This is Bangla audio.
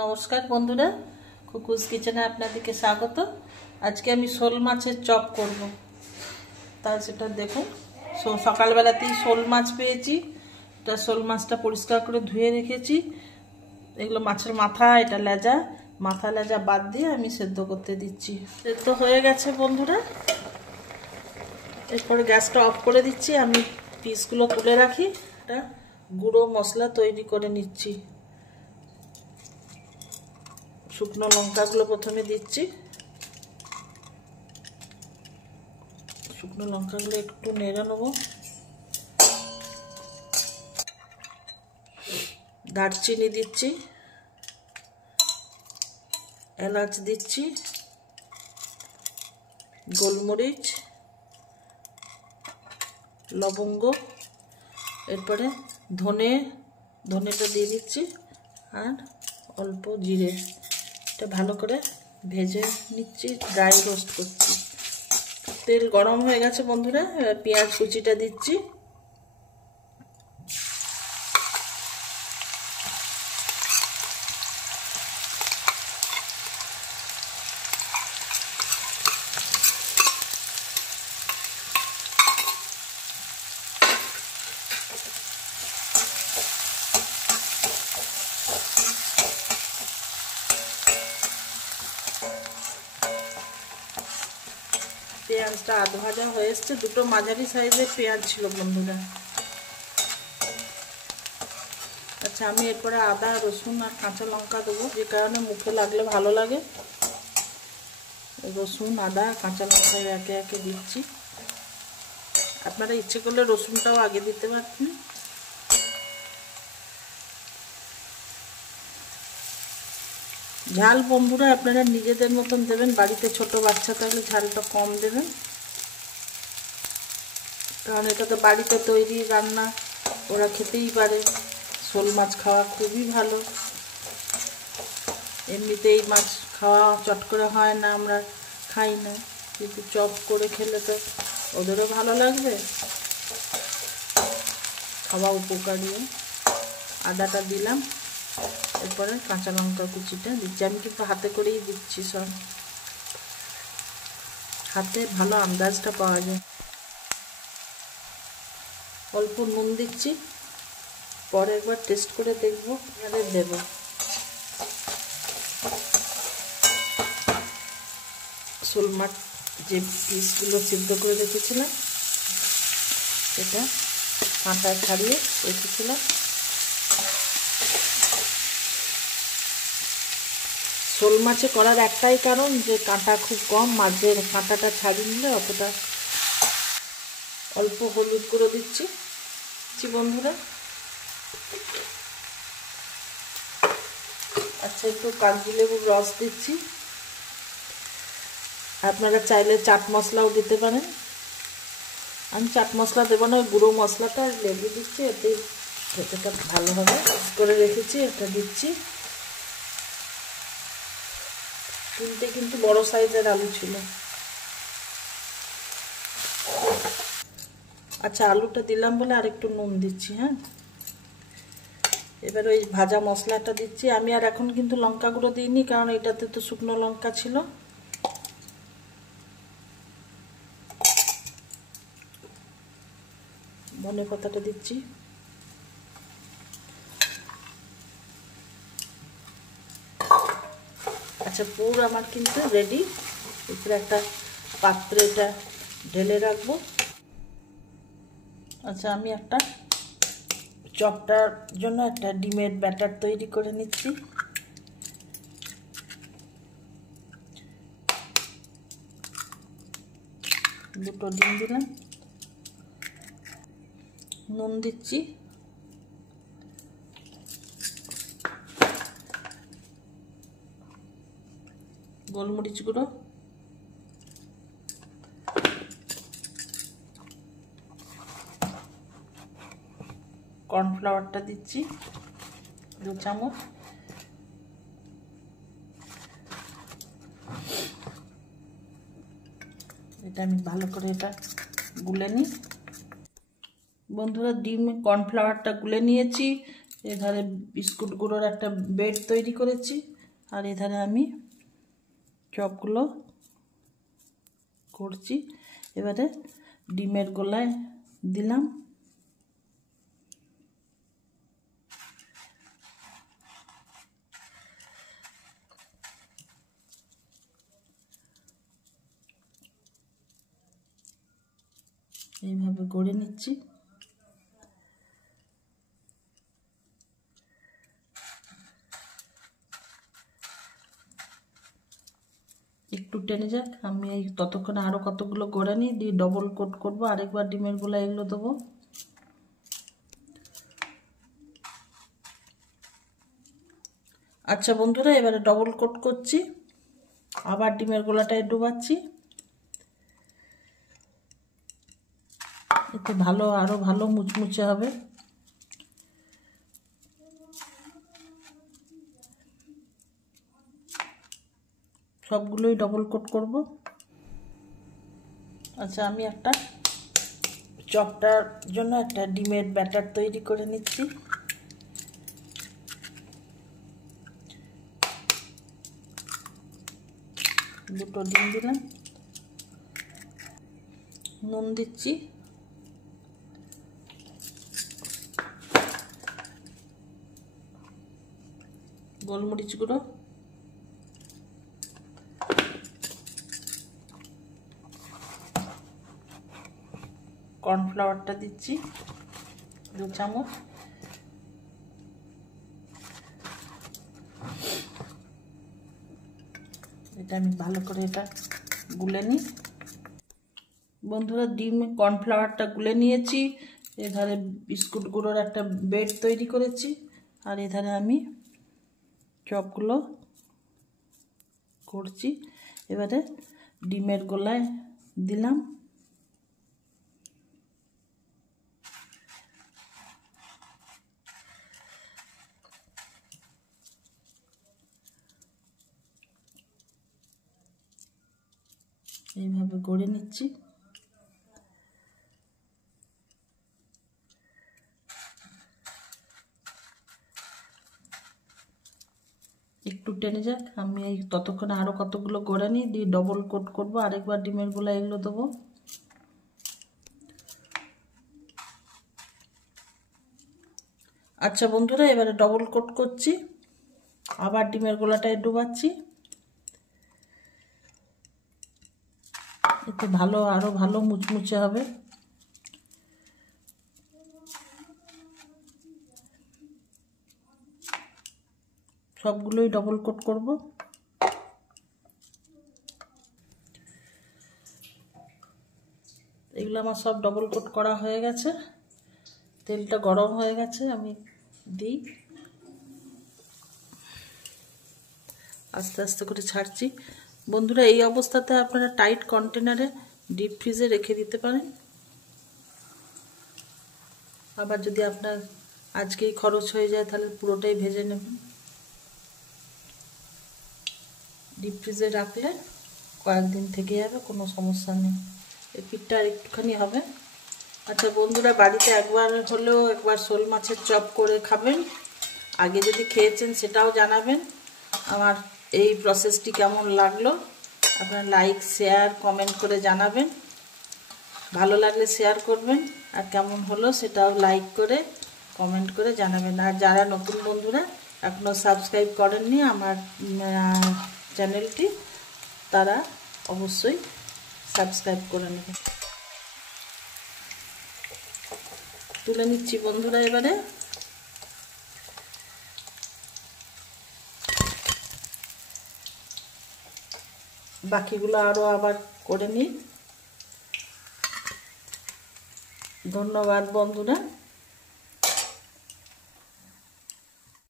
নমস্কার বন্ধুরা, কুকুস কিচেনে আপনাদেরকে স্বাগত। আজকে আমি শোল মাছের চপ করব। তাই সেটা দেখুন, সকালবেলাতেই শোল মাছ পেয়েছি। এটা শোল মাছটা পরিষ্কার করে ধুয়ে রেখেছি। এগুলো মাছের মাথা, এটা লেজা, মাথা লেজা বাদ দিয়ে আমি সেদ্ধ করতে দিচ্ছি। সেদ্ধ হয়ে গেছে বন্ধুরা। এরপরে গ্যাসটা অফ করে দিচ্ছি। আমি পিসগুলো তুলে রাখি। এটা গুঁড়ো মশলা তৈরি করে নিচ্ছি। শুকনো লঙ্কাগুলো প্রথমে দিচ্ছি। শুকনো লঙ্কাগুলো একটু নেড়ে নেব। দারচিনি দিচ্ছি, এলাচ দিচ্ছি, গোলমরিচ, লবঙ্গ, এরপরে ধনেটা দিয়ে দিচ্ছি আর অল্প জিরে। এটা ভালো করে ভেজে নিচ্ছি, ড্রাই রোস্ট করছি। তেল গরম হয়ে গেছে বন্ধুরা। পেঁয়াজ কুচিটা দিচ্ছি। পেঁয়াজটা আধ ভাজা হয়ে এসছে। দুটো মাঝারি সাইজের পেঁয়াজ ছিল বন্ধুরা। আচ্ছা, আমি এরপরে আদা, রসুন আর কাঁচা লঙ্কা দেবো, যে কারণে মুখে লাগলে ভালো লাগে। রসুন, আদা, কাঁচা লঙ্কা একে একে দিচ্ছি। আপনারা ইচ্ছে করলে রসুনটাও আগে দিতে পারতেন। ঝাল বন্ধুরা আপনারা নিজেদের মতন দেবেন। বাড়িতে ছোট বাচ্চা থাকলে ঝালটা কম দেবেন, কারণ এটা তো বাড়িতে তৈরি রান্না, ওরা খেতেই পারে। শোল মাছ খাওয়া খুবই ভালো। এমনিতেই মাছ খাওয়া চট করে হয় না, আমরা খাই না, কিন্তু চপ করে খেলে তো ওদেরও ভালো লাগবে, খাওয়া উপকারী। আদাটা দিলাম, এরপরে কাঁচা লঙ্কা কুচিটা দিচ্ছি। আমি কিন্তু হাতে করেই দিচ্ছি সব, হাতে ভালো আন্দাজটা পাওয়া যায়। অল্প নুন দিচ্ছি, পরে একবার টেস্ট করে দেখবো, এবারে দেব। শোল মাছ যে পিসগুলো সিদ্ধ করে রেখেছিলাম, সেটা কাঁটা ছাড়িয়ে রেখেছিলাম। শোল মাছে করার একটাই কারণ যে কাঁটা খুব কম, মাছের কাঁটাটা ছাড়িয়ে নিলে অতটা। অল্প হলুদ গুঁড়ো দিচ্ছি বন্ধুরা। আচ্ছা, একটু কাগজি লেবুর রস দিচ্ছি। আপনারা চাইলে চাট মশলাও দিতে পারেন। আমি চাট মশলা দেবো না, ওই গুঁড়ো মশলাটা আর লেবু দিচ্ছি, এতে খেতেটা ভালো হবে। করে রেখেছি, এটা দিচ্ছি। তিনটে কিন্তু বড় সাইজের আলু ছিল। আচ্ছা, আলুটা দিলাম বলে আর একটু নুন দিচ্ছি। হ্যাঁ, এবার ওই ভাজা মশলাটা দিচ্ছি। আমি আর এখন কিন্তু লঙ্কা গুঁড়ো দিইনি, কারণ এটাতে তো শুকনো লঙ্কা ছিল। ধনে পাতাটা দিচ্ছি। আচ্ছা, পুর আমার কিন্তু রেডি। এরপরে একটা পাত্রে এটা ঢেলে রাখবো। আচ্ছা, আমি একটা চপটার জন্য একটা ডিমের ব্যাটার তৈরি করে নিচ্ছি। দুটো ডিম দিলাম, নুন দিচ্ছি, গোলমরিচ গুঁড়ো, কর্নফ্লাওয়ারটা দিচ্ছি 2 চামচ। এটা আমি ভালো করে এটা গুলে নিই বন্ধুরা। ডিম কর্নফ্লাওয়ারটা গুলে নিয়েছি, এধারে বিস্কুট গুঁড়োর একটা বেড তৈরি করেছি, আর এধারে আমি চপগুলো করছি। এবারে ডিমের গোলায় দিলাম, এইভাবে গড়ে নিচ্ছি। একটু টেনে যাক, আমি এই ততক্ষণে আরো কতগুলো গড়ে নিই, দিয়ে ডবল কোট করবো, আরেকবার ডিমের গোলা এগুলো দেবো। আচ্ছা বন্ধুরা, এবারে ডবল কোট করছি, আবার ডিমের গোলাটায় ডুবাচ্ছি। এতে আরো ভালো মুচমুচে হবে। সবগুলোই ডবল কোট করব। আচ্ছা, আমি একটা চপটার জন্য একটা ডিমের ব্যাটার তৈরি করে নিচ্ছি। দুটো ডিম দিলাম, নুন দিচ্ছি, গোলমরিচ গুঁড়ো, কর্নফ্লাওয়ারটা দিচ্ছি 2 চামচ, এটা আমি ভালো করে এটা গুলে নিই। বন্ধুরা, ডিম কর্নফ্লাওয়ারটা গুলে নিয়েছি, এধারে বিস্কুট গুঁড়োর একটা বেড তৈরি করেছি, আর এধারে আমি চপগুলো করছি। এবারে ডিমের গোলায় দিলাম, এইভাবে গড়ে নিচ্ছি। একটু টেনে যাক, আমি এই ততক্ষণে আরো কতগুলো গড়ে নিই, দিয়ে ডবল কোট করবো, আরেকবার ডিমের গোলা এগুলো দেবো। আচ্ছা বন্ধুরা, এবারে ডবল কোট করছি, আবার ডিমের গোলাটায় ডুবাচ্ছি। এতে আরো ভালো মুচমুচে হবে। সবগুলোই ডবল কোট করব। এগুলো আমার সব ডবল কোট করা হয়ে গেছে, তেলটা গরম হয়ে গেছে, আমি দিই, আস্তে আস্তে করে ছাড়ছি। বন্ধুরা, এই অবস্থাতে আপনারা টাইট কন্টেনারে ডিপ ফ্রিজে রেখে দিতে পারেন। আবার যদি আপনার আজকেই খরচ হয়ে যায় তাহলে পুরোটাই ভেজে নেবেন। ডিপ ফ্রিজে রাখলে কয়েকদিন থেকে যাবে, কোনো সমস্যা নেই। এই পিঠটা একটুখানি হবে। আচ্ছা বন্ধুরা, বাড়িতে একবার শোল মাছের চপ করে খাবেন। আগে যদি খেয়েছেন সেটাও জানাবেন। আমার এই প্রসেসটি কেমন লাগলো আপনারা লাইক, শেয়ার, কমেন্ট করে জানাবেন। ভালো লাগলে শেয়ার করবেন, আর কেমন হলো সেটাও লাইক করে কমেন্ট করে জানাবেন। আর যারা নতুন বন্ধুরা এখনও সাবস্ক্রাইব করেননি আমার চ্যানেলটি, তারা অবশ্যই সাবস্ক্রাইব করে নেবেন। তুলে নিচ্ছি বন্ধুরা, এবারে বাকিগুলো আরো আবার করে নিই। ধন্যবাদ বন্ধুরা।